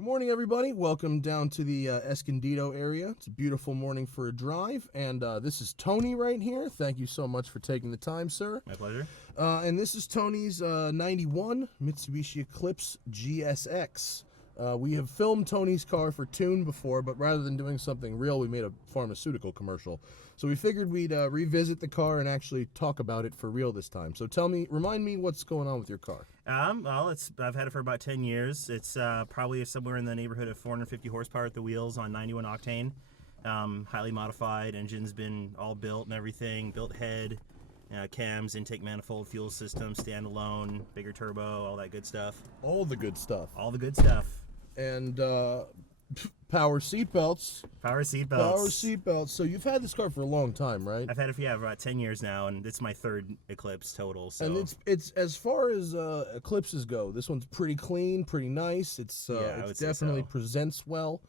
Good morning, everybody. Welcome down to the Escondido area. It's a beautiful morning for a drive, and this is Tony right here. Thank you so much for taking the time, sir. My pleasure. And this is Tony's 91 Mitsubishi Eclipse GSX. We have filmed Tony's car for Tune before, but rather than doing something real, we made a pharmaceutical commercial. So we figured we'd revisit the car and actually talk about it for real this time. So remind me what's going on with your car. Well, I've had it for about 10 years. It's probably somewhere in the neighborhood of 450 horsepower at the wheels on 91 octane. Highly modified. Engine's been all built and everything. Built head, cams, intake manifold, fuel system, standalone, bigger turbo, all that good stuff. All the good stuff. All the good stuff. And power seat belts. Power seat belts. Power seat belts. So you've had this car for a long time, right? I've had it for about 10 years now, and it's my third Eclipse total. So. And it's as far as Eclipses go, this one's pretty clean, pretty nice. It definitely presents well.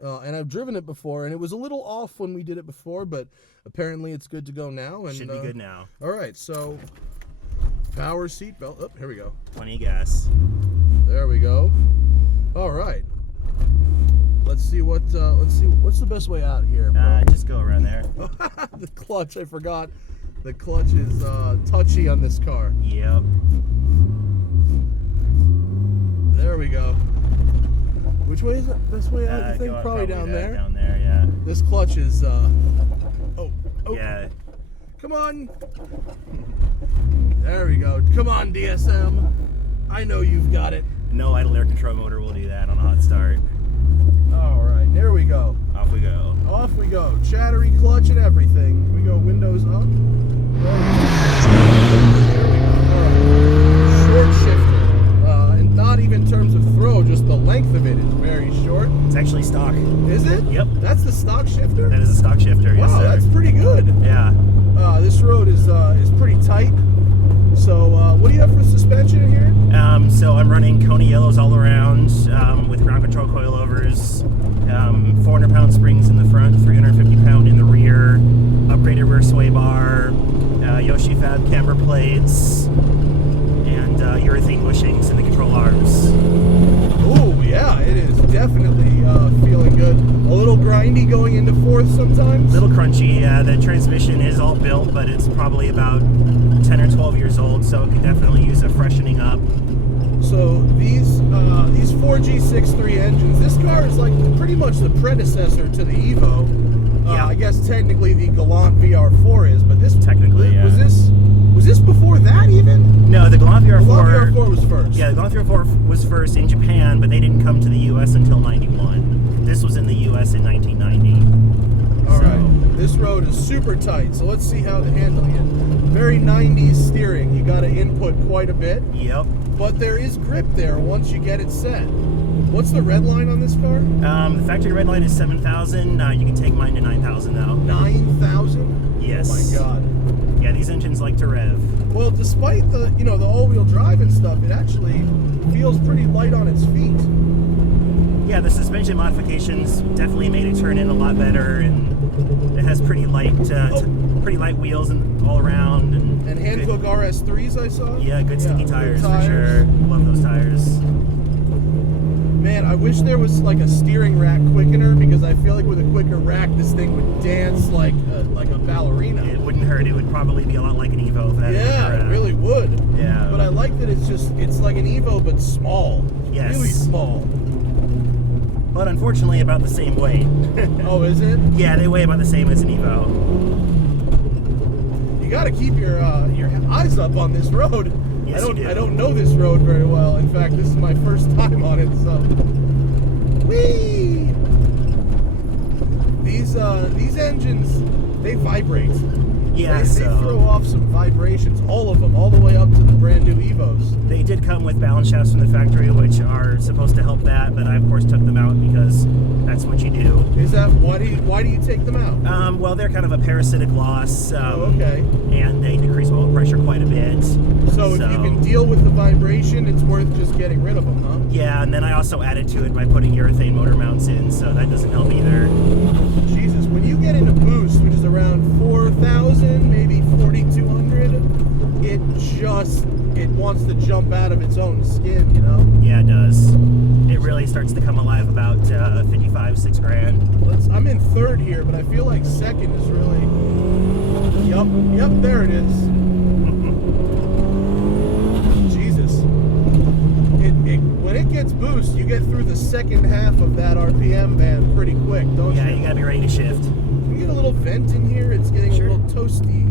And I've driven it before, and it was a little off when we did it before, but apparently it's good to go now. And should be good now. All right, so power seat belt. Oh, here we go. Plenty of gas. There we go. All right. Let's see what's the best way out here, bro? Just go around there. The clutch, I forgot. The clutch is touchy on this car. Yep. There we go. Which way is the best way out? You think probably down there. Down there, yeah. This clutch is oh. Yeah. Come on. There we go. Come on, DSM. I know you've got it. No idle air control motor will do that on a hot start. All right, there we go. Off we go. Off we go. Chattery clutch and everything. We go windows up. There we go. All right. Short shifter. And not even in terms of throw, just the length of it is very short. It's actually stock. Is it? Yep. That's the stock shifter? That is a stock shifter, yes, wow, sir. That's pretty good. Yeah. This road is pretty tight. So what do you have for suspension in here? So I'm running Kona yellows all around with ground control coilovers, 400-pound springs in the front, 350-pound in the rear, upgraded rear sway bar, Yoshi Fab camber plates, and urethane bushings in the control arms. Oh yeah, it is definitely feeling good. A little grindy going into fourth sometimes. Little crunchy. The transmission is all built, but it's probably about 10 or 12 years old, so it could definitely use a freshening up. So these 4G63 engines, this car is like pretty much the predecessor to the Evo. Yeah. I guess technically the Galant VR4 is, but this technically, yeah. Was this before that even? No, the Galant VR4. The Galant VR4 was first. Yeah, the Galant VR4 was first in Japan, but they didn't come to the U.S. until '91. This was in the U.S. in 1990. All right. This road is super tight, so let's see how the handling is. Very 90s steering. You got to input quite a bit. Yep. But there is grip there once you get it set. What's the red line on this car? The factory red line is 7,000. You can take mine to 9,000 now. 9,000? Yes. Oh my God. Yeah, these engines like to rev. Well, despite the the all-wheel drive and stuff, it actually feels pretty light on its feet. Yeah, the suspension modifications definitely made it turn in a lot better, and it has pretty light wheels and all around. And hand-hook RS3s I saw? Yeah, good sticky tires for sure. Love those tires. Man, I wish there was like a steering rack quickener, because I feel like with a quicker rack, this thing would dance like a ballerina. It wouldn't hurt. It would probably be a lot like an Evo. If that it really would. Yeah. But I like that it's like an Evo, but small. Yes. Really small. But unfortunately, about the same weight. Oh, is it? Yeah, they weigh about the same as an Evo. You got to keep your eyes up on this road. Yes, I don't know this road very well. In fact, this is my first time on it, so. Whee! These engines, they vibrate. Yeah, they throw off some vibrations, all of them, all the way up to the brand new Evos. They did come with balance shafts from the factory, which are supposed to help that, but I of course took them out because that's what you do. Is that why do you take them out? Well, they're kind of a parasitic loss. Okay. And they decrease oil pressure quite a bit. So if you can deal with the vibration, it's worth just getting rid of them, huh? Yeah, and then I also added to it by putting urethane motor mounts in, so that doesn't help either. Jesus, when you get into boost, which is around 4,000, maybe 4,200, it wants to jump out of its own skin, Yeah, it does. It really starts to come alive about 55, 6 grand. I'm in third here, but I feel like second is really. Yep, there it is. Jesus. When it gets boost, you get through the second half of that RPM band pretty quick, don't you? Yeah, you gotta be ready to shift. Can we get a little vent in here? It's getting Sure. a little toasty.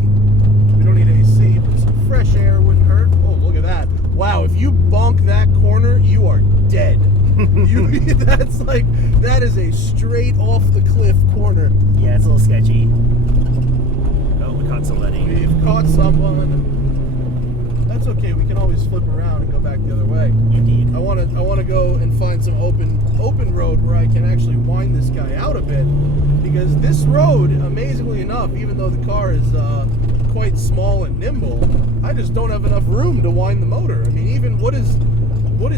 We don't need AC, but some fresh air wouldn't hurt. Oh, look at that. Wow, if you bonk that corner, you are dead. That is a straight off the cliff corner. Yeah, it's a little sketchy. Oh, we caught somebody. We've caught someone. That's okay. We can always flip around and go back the other way. Indeed. I want to go and find some open road where I can actually wind this guy out a bit, because this road, amazingly enough, even though the car is quite small and nimble, I just don't have enough room to wind the motor. I mean, even what is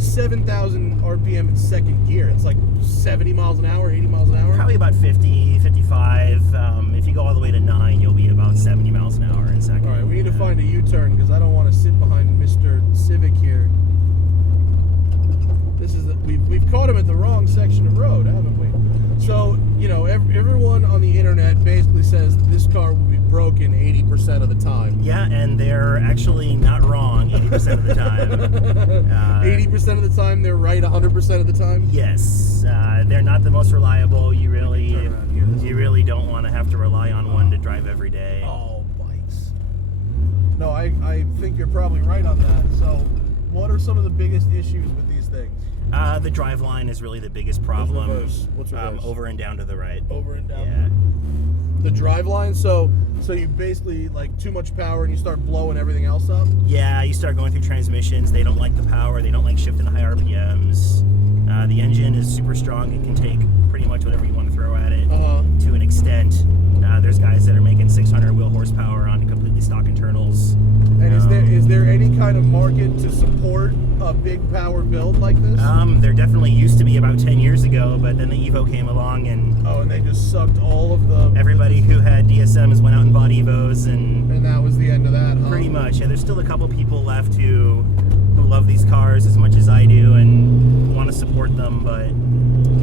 7,000 RPM in second gear? It's like 70 miles an hour, 80 miles an hour? Probably about 50, 55. If you go all the way to 9, you'll be about 70 miles an hour in second. All right, we need to find a U-turn because I don't want to sit behind Mr. Civic here. We've caught him at the wrong section of road, haven't we? So, everyone on the internet basically says this car will be broken 80% of the time. Yeah, and they're actually not wrong 80% of the time. 80% of the time, they're right 100% of the time? Yes. They're not the most reliable. You really don't want to have to rely on one to drive every day. Oh, bikes. No, I think you're probably right on that. So, what are some of the biggest issues with these things? The drive line is really the biggest problem. What's reverse? Over and down to the right. Over and down. Yeah. The drive line. So you basically like too much power and you start blowing everything else up. Yeah, you start going through transmissions. They don't like the power. They don't like shifting to high RPMs. The engine is super strong. It can take pretty much whatever you want to throw at it to an extent. There's guys that are making 600 wheel horsepower on completely stock internals. And is there any kind of market to support a big power build like this? There definitely used to be about 10 years ago, but then the Evo came along and they just sucked all of the everybody who had DSMs went out and bought Evos, and that was the end of that, huh? Pretty much. Yeah, there's still a couple people left who love these cars as much as I do and want to support them, but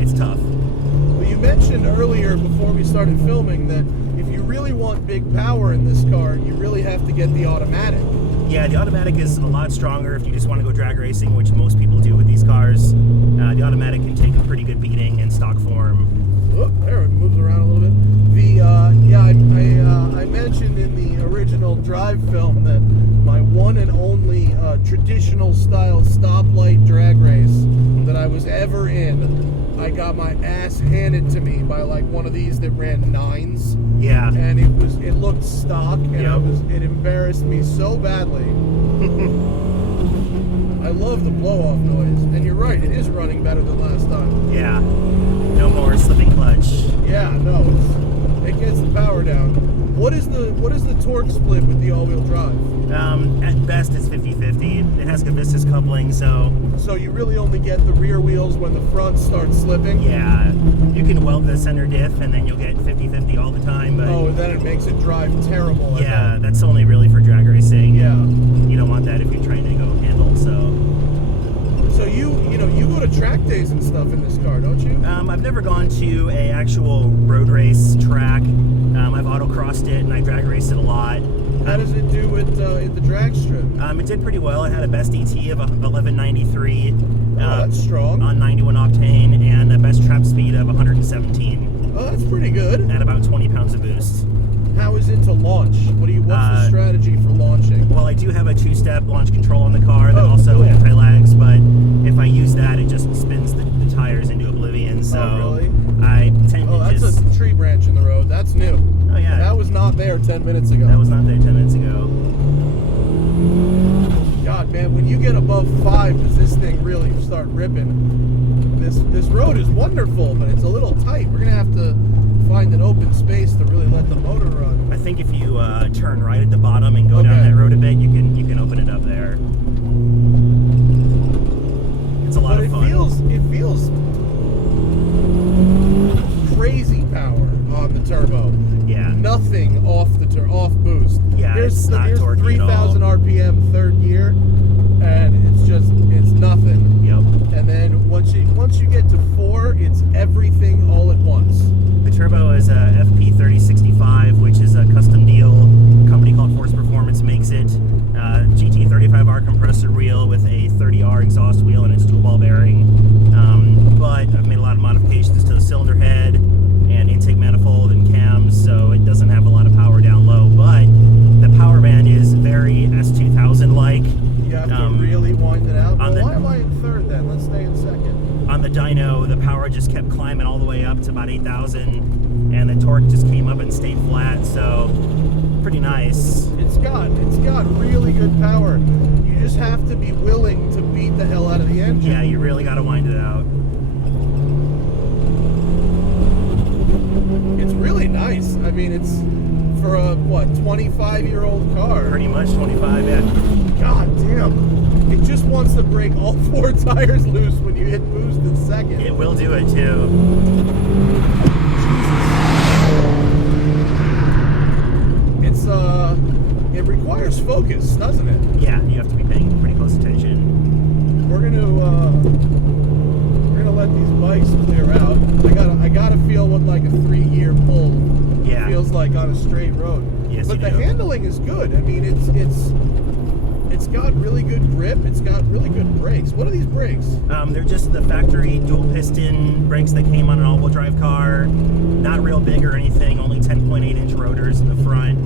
it's tough. Well, you mentioned earlier before we started filming that if you really want big power in this car, you really have to get the automatic. Yeah, the automatic is a lot stronger if you just want to go drag racing, which most people do with these cars. The automatic can take a pretty good beating in stock form. Oh, there, it moves around a little bit. I mentioned in the original drive film that my one and only traditional style stoplight drag race that I was ever in, I got my ass handed to me by like one of these that ran 9s. Yeah. And it looked stock, and it embarrassed me so badly. I love the blow-off noise, and you're right, it is running better than last time. Yeah. No more slipping clutch. Yeah, no, it gets the power down. What is the torque split with the all-wheel drive? At best, it's 50-50. It has Cavistus coupling, so you really only get the rear wheels when the front starts slipping? Yeah. You can weld the center diff, and then you'll get 50-50 all the time. But and then it makes it drive terrible. Yeah, that's only really for drag racing. Yeah. You don't want that if you're trying to go handle, So you go to track days and stuff in this car, don't you? I've never gone to a actual road race track. I've autocrossed it and I drag raced it a lot. How does it do at the drag strip? It did pretty well. It had a best ET of 1193. That's strong. On 91 octane and a best trap speed of 117. Oh, that's pretty good. At about 20 pounds of boost. How is it to launch? What's the strategy for launching? Well, I do have a 2-step launch control on the car that also cool. anti-lags, but if I use that, it just spins the tires into oblivion. So really? I tend to that's a tree branch in the road. That's new. Oh yeah. That was not there 10 minutes ago. That was not there 10 minutes ago. God, man, when you get above 5, does this thing really start ripping? This road is wonderful, but it's a little tight. We're gonna have to find an open space to really let the motor run. I think if you turn right at the bottom and go down that road a bit, you can open it up there. It's a lot of fun. It feels crazy power on the turbo. Yeah. Nothing off boost. Yeah, Here's it's not torquey at all. 3,000 RPM third gear, and it's nothing. Yep. And then once once you get to 4, it's everything all at once. The turbo is a FP3065, which is a custom deal. A company called Force Performance makes it. GT35R compressor wheel with a 30R exhaust wheel and its dual ball bearing. But I've made a lot of modifications to the cylinder head and intake manifold and cams, so it doesn't have a lot of power down low. But the power band is very S2000-like. You have to really wind it out. On Well, why am I in third then? Let's stay in second. On the dyno, the power just kept climbing all the way up to about 8,000, and the torque just came up and stayed flat, so pretty nice. It's got really good power. You just have to be willing to beat the hell out of the engine. Yeah, you really got to wind it out. It's really nice. I mean, it's for a, 25-year-old car. Pretty much 25, yeah. God damn. It just wants to break all 4 tires loose when you hit boost in second. It will do it, too. It's, it requires focus, doesn't it? Yeah, you have to be paying pretty close attention. We're gonna let these bikes clear out. I gotta feel what like a 3-gear pull feels like on a straight road. Yes, but you the do. handling is good. I mean, it's got really good grip. It's got really good brakes. What are these brakes? They're just the factory dual piston brakes that came on an all-wheel drive car. Not real big or anything. Only 10.8-inch rotors in the front.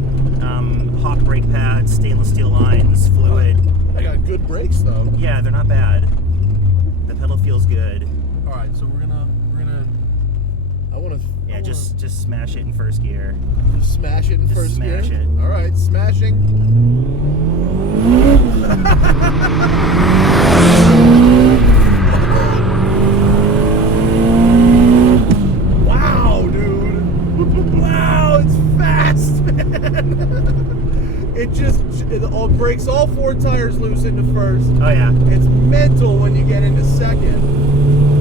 Hawk brake pads, stainless steel lines, fluid. They got good brakes though. Yeah, they're not bad. The pedal feels good. All right, so we're gonna. Yeah, just smash it in first gear. Smash it in Just first gear. smash it. All right, smashing. Wow, dude. Wow, it's fast, man. It all breaks all 4 tires loose into first. Oh yeah. It's mental when you get into second.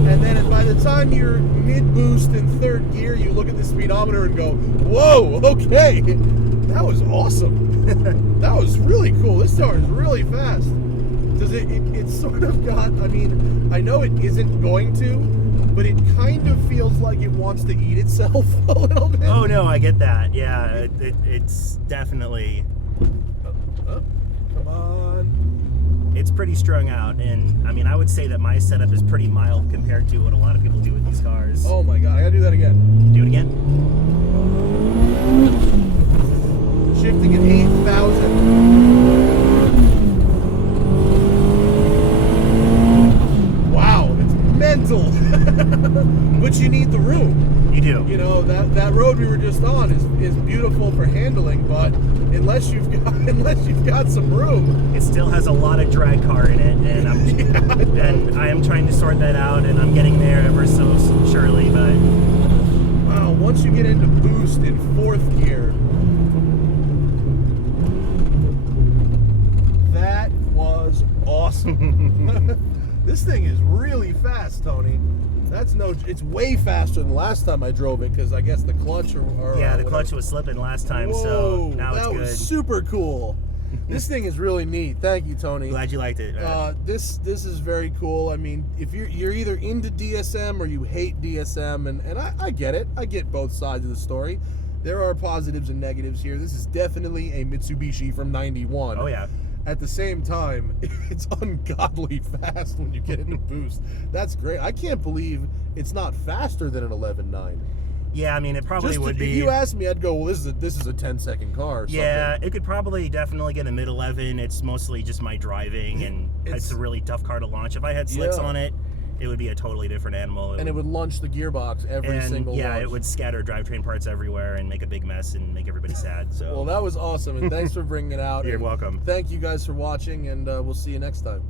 And then by the time you're mid-boost in 3rd gear, you look at the speedometer and go, whoa, okay. That was awesome. That was really cool. This car is really fast. Does it's sort of got, I mean, I know it isn't going to, but it kind of feels like it wants to eat itself a little bit. Oh no, I get that. Yeah, it's definitely... Come on. It's pretty strung out, and I mean, I would say that my setup is pretty mild compared to what a lot of people do with these cars. Oh my god, I gotta do that again. Do it again. Shifting at 8,000. Wow, it's mental. But you need the room. You do. You know, that road we were just on is beautiful for handling, but unless you've got some room, it still has a lot of drag car in it, and I am trying to sort that out, and I'm getting there ever so surely. But wow, once you get into boost in 4th gear, that was awesome. This thing is really fast, Tony. It's way faster than the last time I drove it, because I guess the clutch the clutch was slipping last time. Whoa, So now it's good. That was super cool. This thing is really neat. Thank you, Tony. Glad you liked it. This is very cool. I mean, if you're either into DSM or you hate DSM, and I get it. I get both sides of the story. There are positives and negatives here. This is definitely a Mitsubishi from '91. Oh yeah. At the same time, it's ungodly fast when you get into boost. That's great. I can't believe it's not faster than an 11.9. Yeah, I mean, it probably would be. If you asked me, I'd go, well, this is a 10-second car or something. Yeah, it could probably definitely get a mid-11. It's mostly just my driving, and it's a really tough car to launch. If I had slicks on it, it would be a totally different animal. It would launch the gearbox every single launch. It would scatter drivetrain parts everywhere and make a big mess and make everybody sad. So well, that was awesome, and thanks for bringing it out. You're welcome. Thank you guys for watching, and we'll see you next time.